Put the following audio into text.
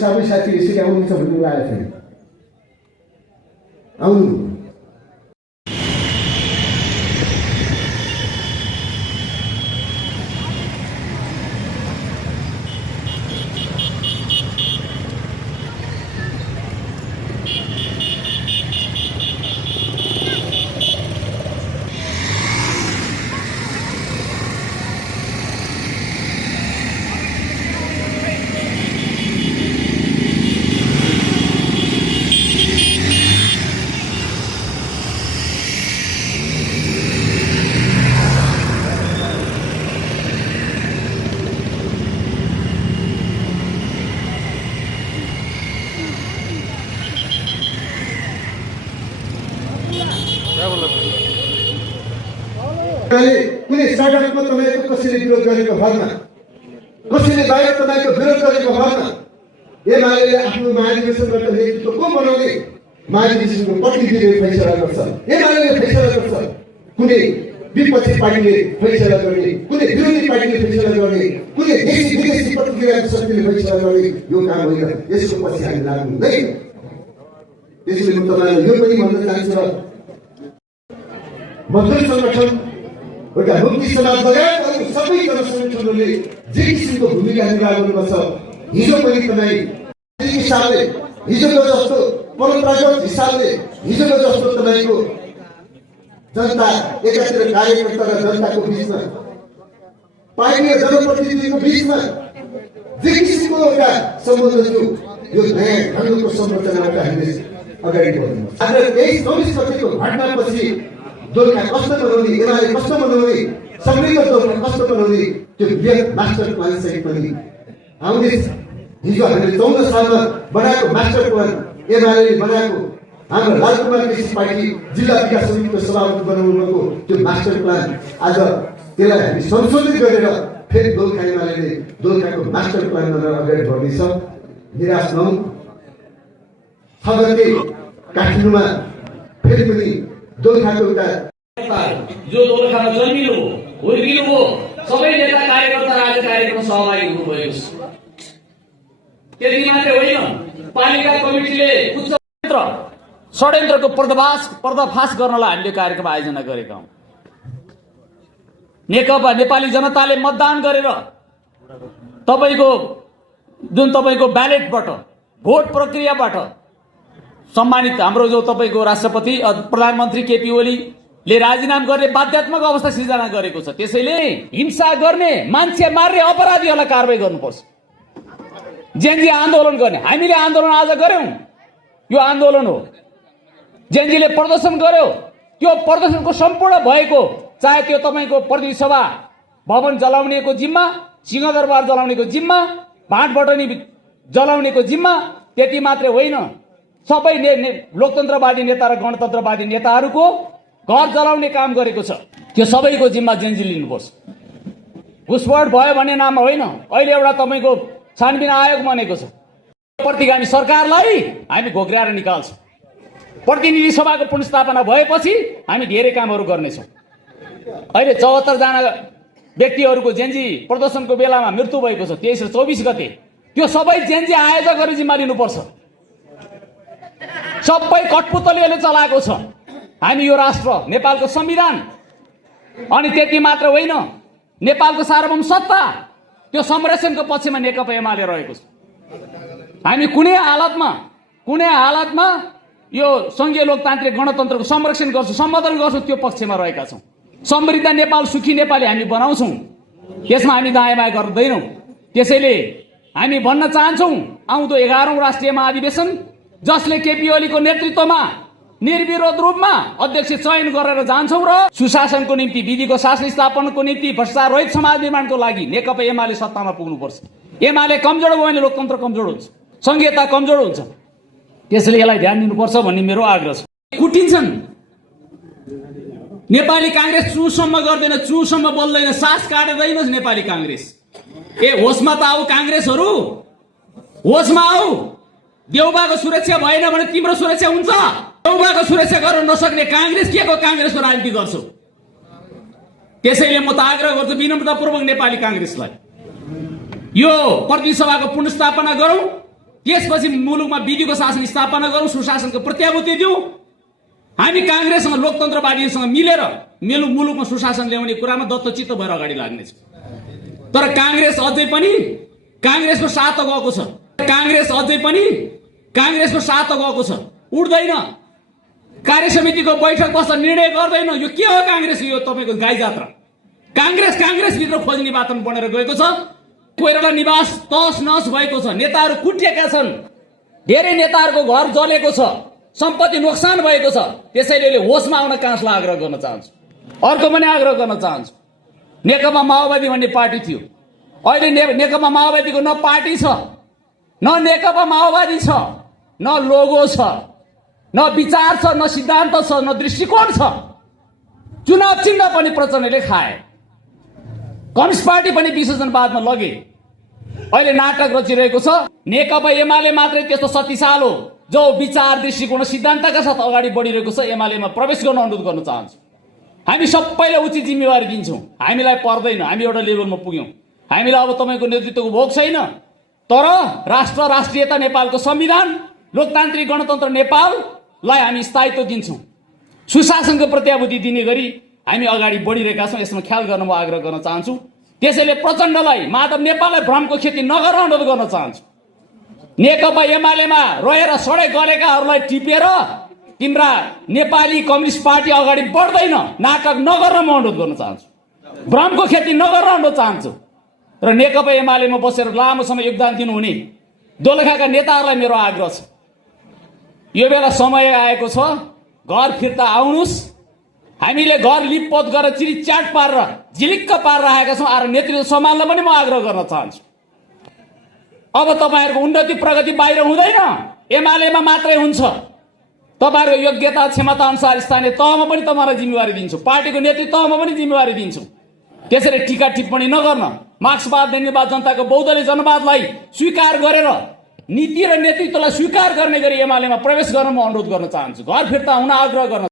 सबै साथी यसरी आउनुहुन्छ भन्ने लागेको छैन। आउनु कुनै सडकमा तपाईँको कसैले विरोध गरेको भरमा, कसैले बाहिर तपाईँको विरोध गरेको भरमा एमाले आफ्नो महाधिवेशनबाट नेतृत्व को बनाउने महाधिवेशनको प्रतिनिधिले फैसला गर्छ। एमाले फैसला गर्छ, कुनै विपक्षी पार्टीले फैसला गर्ने, कुनै विरोधी पार्टीले फैसला गर्ने, कुनै देशी विदेशी प्रतिक्रियाको शक्तिले फैसला गर्ने यो काम होइन। यसको पछि हामी लाग्नु हुँदैन। त्यसैले म तपाईँलाई यो पनि भन्न चाहन्छु र मजदुर सङ्गठन एउटा मुक्ति समाज लगायत अरू सबै जनसङ्गठनहरूले जे किसिमको भूमिका निर्वाह गर्नुपर्छ, हिजो पनि तपाईँ हिसाबले हिजोको जस्तो परम्परागत हिसाबले हिजोको जस्तो तपाईँको जनता एकातिर कार्यकर्ता र जनताको बिचमा, पार्टी र जनप्रतिनिधिको बिचमा जे किसिमको एउटा सम्बन्ध थियो, यो नयाँ ढङ्गको संरचनाबाट हामीले अगाडि बढ्नुपर्छ। आज 23-24 गतेको घटनापछि दोलखा कस्तो बनाउने, एमाले कस्तो बनाउने, समृद्ध दोलखा कस्तो बनाउने त्यो बृहत मास्टर प्लान सहित पनि आउँदैछ। हिजो हामीले 14 सालमा बनाएको मास्टर प्लान, एमाले बनाएको हाम्रो राजकुमार केसी पार्टी जिल्ला विकास समितिको सभापति बनाउनुभएको त्यो मास्टर प्लान आज त्यसलाई हामी संशोधित गरेर फेरि दोलखा एमाले दोलखाको मास्टर प्लान गरेर अगाडि बढ्दैछ। निराश नहौँ। 6 गते काठमाडौँमा फेरि पनि दोलखाको एउटा जो दोलखामा जन्मिनु हो, हुर्किनु हो, सबै नेता कार्यकर्ता आज कार्यक्रममा सहभागी हुनुभएको छ। त्यति मात्रै होइन, पालिका कमिटीले षड्यन्त्रको पर्दाफास गर्नलाई हामीले कार्यक्रम आयोजना गरेका हौं। नेकपा नेपाली जनताले मतदान गरेर तपाईको ब्यालेटबाट, भोट प्रक्रियाबाट सम्मानित हाम्रो जो तपाईको राष्ट्रपति प्रधानमन्त्री केपी ओलीले राजीनामा गर्ने बाध्यात्मक अवस्था सिर्जना गरेको छ। त्यसैले हिंसा गर्ने, मान्छे मार्ने अपराधीहरूलाई कारबाही गर्नुपर्छ। जेनजी आन्दोलन गर्ने, हामीले आन्दोलन आज गर्यौं, यो आन्दोलन हो। जेनजीले प्रदर्शन गर्यो, त्यो प्रदर्शनको सम्पूर्ण भएको, चाहे त्यो तपाईको प्रतिनिधि सभा भवन जलाउनेको जिम्मा, सिंहदरबार जलाउनेको जिम्मा, भाटबटनी जलाउनेको जिम्मा, त्यति मात्रै होइन, सबै लोकतन्त्रवादी नेता र गणतन्त्रवादी नेताहरूको घर जलाउने काम गरेको छ। त्यो सबैको जिम्मा जेनजी लिनुपर्छ। घुसपैठ भयो भन्ने नाम होइन, अहिले एउटा तपाईको छानबिन आयोग बनेको छ। प्रतिगामी सरकारलाई हामी घोक्र्याएर निकाल्छौँ। प्रतिनिधि सभाको पुनर्स्थापना भएपछि हामी धेरै कामहरू गर्नेछौँ। अहिले 74 जना व्यक्तिहरूको जेनजी प्रदर्शनको बेलामा मृत्यु भएको छ 23 र 24 गते। त्यो सबै जेनजी आयोजकहरू जिम्मा लिनुपर्छ। सबै कठपुतलीहरूले चलाएको छ हामी यो राष्ट्र, नेपालको संविधान। अनि त्यति मात्र होइन, नेपालको सार्वभौम सत्ता, त्यो संरक्षणको पक्षमा नेकपा एमाले रहेको छ। हामी कुनै हालतमा यो संघीय लोकतान्त्रिक गणतन्त्रको संरक्षण गर्छौं, सम्बोधन गर्छौं, त्यो पक्षमा रहेका छौं। समृद्ध नेपाल, सुखी नेपाली हामी बनाउँछौं, त्यसमा हामी दायाँ-बायाँ गर्दैनौं। त्यसैले हामी भन्न चाहन्छौं, आउँदो 11औं राष्ट्रिय महाधिवेशन जसले केपी ओलीको नेतृत्वमा निर्विरोध रूपमा अध्यक्ष चयन गरेर जान्छौं र सुशासनको निम्ति, विधिको शासन स्थापनाको निम्ति, भ्रष्टाचार रहित समाज निर्माणको लागि नेकपा एमाले सत्तामा पुग्नुपर्छ। एमाले कमजोर भयो भने लोकतन्त्र कमजोर हुन्छ, संघीयता कमजोर हुन्छ। त्यसैले यसलाई ध्यान दिनुपर्छ भन्ने मेरो आग्रह छ। कुटिन्छन्, नेपाली कांग्रेस चुसम्म गर्दैन, चुसम्म बोल्दैन, सास काट्दैनस् नेपाली कांग्रेस। होसमा त आऊ कांग्रेसहरू, होसमा आऊ। देउबाको सुरक्षा भएन भने तिम्रो सुरक्षा हुन्छ। देउबाको सुरक्षा गर्न नसक्ने कांग्रेस के को कांग्रेसको राजनीति गर्छौ? त्यसैले म त आग्रह गर्छु विनम्रतापूर्वक नेपाली कांग्रेसलाई, यो प्रतिनिधि सभाको पुनर्स्थापना गरौं त्यसपछि मुलुकमा विधिको शासन स्थापना गरौँ, सुशासनको प्रत्याभूति दिउँ। हामी काङ्ग्रेससँग लोकतन्त्रवादीसँग मिलेर मुलुकमा सुशासन ल्याउने कुरामा दत्तचित्त भएर अगाडि लाग्नेछौँ। तर काङ्ग्रेस अझै पनि काङ्ग्रेसको साथ गएको छ, काङ्ग्रेसको साथ गएको छ, उठ्दैन। कार्य समितिको बैठक बस्दा निर्णय गर्दैन। यो के हो काङ्ग्रेस? यो तपाईँको गाई जात्रा। काङ्ग्रेसभित्र खोज्ने वातावरण बनेर गएको छ। कोइराला निवास तहस नहस भएको छ, नेताहरू कुटिएका छन्, धेरै नेताहरूको घर जलेको छ, सम्पत्ति नोक्सान भएको छ। त्यसैले होसमा आउन कान्छलाई आग्रह गर्न चाहन्छु। अर्को पनि आग्रह गर्न चाहन्छु। नेकपा माओवादी भन्ने पार्टी थियो, अहिले नेकपा माओवादीको न पार्टी छ, न नेकपा माओवादी छ, न लोगो छ, न विचार छ, न सिद्धान्त छ, न दृष्टिकोण छ। चुनाव चिन्ह पनि प्रचण्डले खाए, कम्युनिस्ट पार्टी पनि विसर्जनवादमा लगे। अहिले नाटक रचिरहेको छ। नेकपा एमाले मात्रै त्यस्तो शक्तिशाली हो जो विचार दृष्टिकोण सिद्धान्तका साथ अगाडि बढिरहेको छ। एमालेमा प्रवेश गर्न अनुरोध गर्न चाहन्छु। हामी सबैलाई उचित जिम्मेवारी दिन्छौँ। हामीलाई पर्दैन, हामी एउटा लेभलमा पुग्यौँ। हामीलाई अब तपाईँको नेतृत्वको भोग छैन। तर राष्ट्रियता नेपालको संविधान, लोकतान्त्रिक गणतन्त्र नेपाललाई हामी स्थायित्व दिन्छौँ। सुशासनको प्रत्याभूति दिने गरी हामी अगाडि बढिरहेका छौँ। यसमा ख्याल गर्न म आग्रह गर्न चाहन्छु। त्यसैले प्रचण्डलाई, माधव नेपाललाई भ्रमको खेती नगर्न अनुरोध गर्न चाहन्छु। नेकपा एमालेमा रहेर सडै गरेकाहरूलाई टिपेर तिम्रा नेपाली कम्युनिस्ट पार्टी अगाडि बढ्दैन, नाटक नगर्न म अनुरोध गर्न चाहन्छु। भ्रमको खेती नगर्न अनुरोध चाहन्छु। र नेकपा एमालेमा बसेर लामो समय योगदान दिनुहुने दोलखाका नेताहरूलाई मेरो आग्रह छ, यो बेला समय आएको छ, घर फिर्ता आउनुहोस्। हामीले घर लिपपोत गरेर चिरिचाट पारेर झिलिक्क पारेर राखेका छौँ। आएर नेतृत्व सम्हाल्न पनि म आग्रह गर्न चाहन्छु। अब तपाईँहरूको उन्नति प्रगति बाहिर हुँदैन, एमालेमा मात्रै हुन्छ। तपाईँहरूको योग्यता क्षमता अनुसार स्थानीय तहमा पनि तपाईँलाई जिम्मेवारी दिन्छु, पार्टीको नेतृत्वमा पनि जिम्मेवारी दिन्छु। त्यसरी टीका टिप्पणी नगर्न, मार्क्सवाद लेनिनवाद जनताको बहुदलीय जनवादलाई स्वीकार गरेर नीति र नेतृत्वलाई स्वीकार गर्ने गरी एमालेमा प्रवेश गर्न म अनुरोध गर्न चाहन्छु। घर फिर्ता हुन आग्रह गर्न